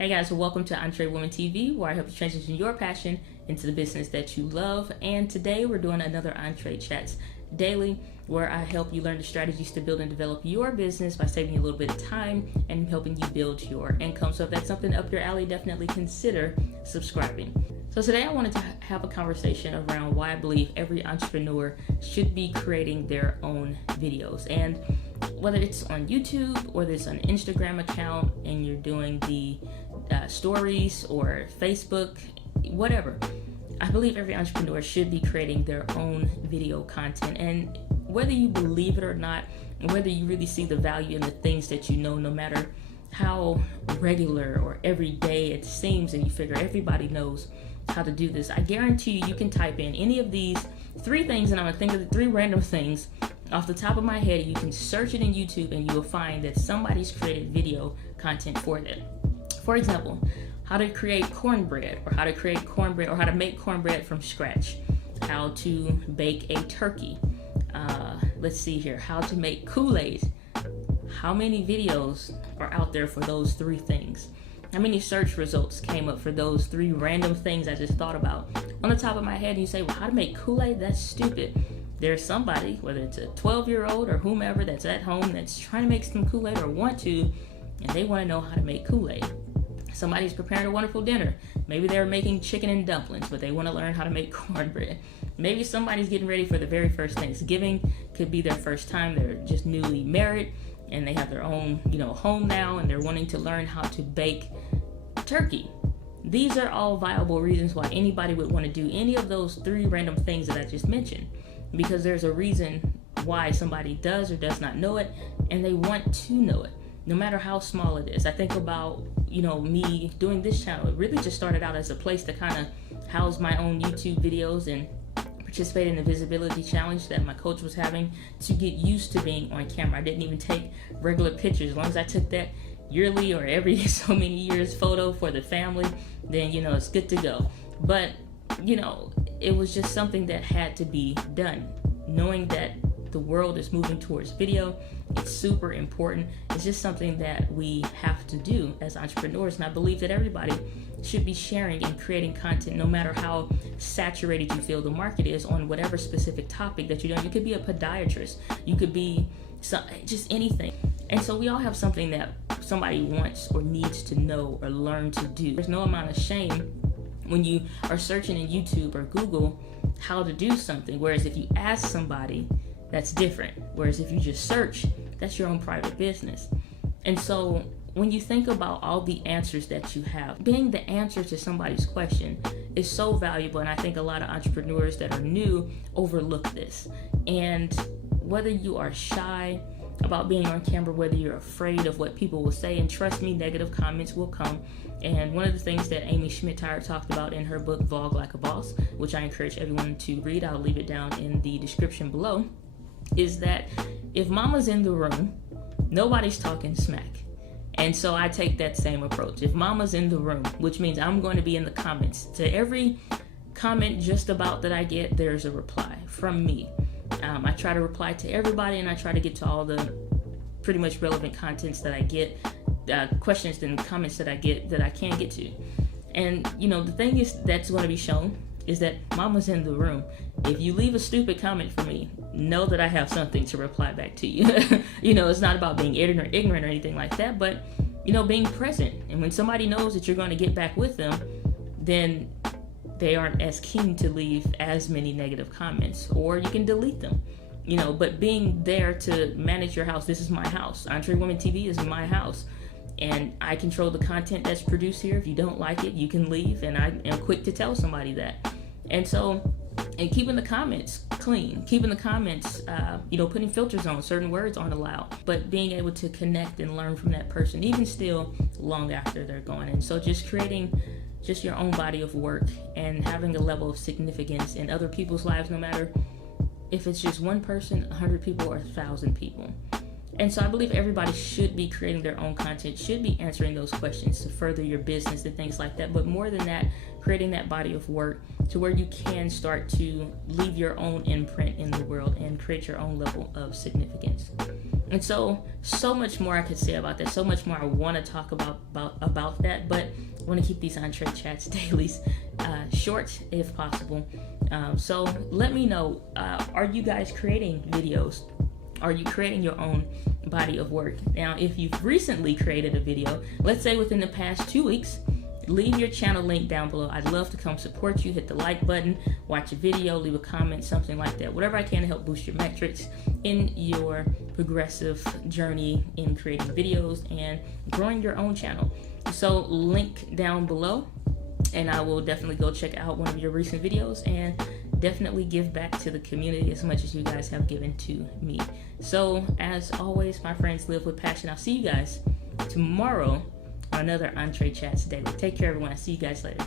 Hey guys, welcome to EntreWoman TV, where I help you transition your passion into the business that you love. And today we're doing another EntreChats daily, where I help you learn the strategies to build and develop your business by saving you a little bit of time and helping you build your income. So if that's something up your alley, definitely consider subscribing. So today I wanted to have a conversation around why I believe every entrepreneur should be creating their own videos. And whether it's on YouTube or there's an Instagram account and you're doing the stories or Facebook, whatever, I believe every entrepreneur should be creating their own video content. And whether you believe it or not, and whether you really see the value in the things that you know, no matter how regular or everyday it seems, and you figure everybody knows how to do this, I guarantee you can type in any of these three things, and I'm gonna think of the three random things off the top of my head. You can search it in YouTube and you will find that somebody's created video content for that. For example, how to create cornbread, or how to create cornbread, or how to make cornbread from scratch, how to bake a turkey. Let's see here, how to make Kool-Aid. How many videos are out there for those three things? How many search results came up for those three random things I just thought about on the top of my head? And you say, well, how to make Kool-Aid? That's stupid. There's somebody, whether it's a 12-year-old or whomever that's at home that's trying to make some Kool-Aid or want to, and they want to know how to make Kool-Aid. Somebody's preparing a wonderful dinner. Maybe they're making chicken and dumplings, but they want to learn how to make cornbread. Maybe somebody's getting ready for the very first Thanksgiving. Could be their first time. They're just newly married and they have their own, home now, and they're wanting to learn how to bake turkey. These are all viable reasons why anybody would want to do any of those three random things that I just mentioned, because there's a reason why somebody does or does not know it, and they want to know it, no matter how small it is. I think about, me doing this channel. It really just started out as a place to kind of house my own YouTube videos and participate in the visibility challenge that my coach was having to get used to being on camera. I didn't even take regular pictures. As long as I took that yearly or every so many years photo for the family, then, it's good to go. But, it was just something that had to be done. Knowing that the world is moving towards video, it's super important. It's just something that we have to do as entrepreneurs. And I believe that everybody should be sharing and creating content, no matter how saturated you feel the market is on whatever specific topic that you're doing. You could be a podiatrist, you could be just anything. And so we all have something that somebody wants or needs to know or learn to do. There's no amount of shame when you are searching in YouTube or Google how to do something. Whereas if you ask somebody, that's different. Whereas if you just search, that's your own private business. And so when you think about all the answers that you have, being the answer to somebody's question is so valuable. And I think a lot of entrepreneurs that are new overlook this. And whether you are shy about being on camera, whether you're afraid of what people will say, and trust me, negative comments will come. And one of the things that Amy Schmidt-Tyre talked about in her book, Vlog Like a Boss, which I encourage everyone to read, I'll leave it down in the description below, is that if mama's in the room, nobody's talking smack. And so I take that same approach. If mama's in the room, which means I'm going to be in the comments. To every comment just about that I get, there's a reply from me. I try to reply to everybody, and I try to get to all the pretty much relevant contents that I get, questions and comments that I get that I can get to. And the thing is that's going to be shown is that mama's in the room. If you leave a stupid comment for me, know that I have something to reply back to you. It's not about being ignorant or anything like that, but being present. And when somebody knows that you're going to get back with them, then they aren't as keen to leave as many negative comments, or you can delete them. But being there to manage your house. This is my house. EntreWoman TV is my house, and I control the content that's produced here. If you don't like it, you can leave, and I am quick to tell somebody that. And so, and keeping the comments clean, keeping the comments, putting filters on, certain words aren't allowed, but being able to connect and learn from that person, even still long after they're gone. And so just creating just your own body of work and having a level of significance in other people's lives, no matter if it's just one person, 100 people, or 1,000 people. And so I believe everybody should be creating their own content, should be answering those questions to further your business and things like that. But more than that, creating that body of work to where you can start to leave your own imprint in the world and create your own level of significance. And so much more I could say about that. So much more I want to talk about that. But I want to keep these EntreChats dailies short if possible. So let me know, are you guys creating videos? Are you creating your own body of work? Now, if you've recently created a video, let's say within the past 2 weeks, leave your channel link down below. I'd love to come support you. Hit the like button, watch a video, leave a comment, something like that. Whatever I can to help boost your metrics in your progressive journey in creating videos and growing your own channel. So link down below, and I will definitely go check out one of your recent videos and definitely give back to the community as much as you guys have given to me. So as always, my friends, live with passion. I'll see you guys tomorrow on another EntreChats Daily. Take care, everyone. I'll see you guys later.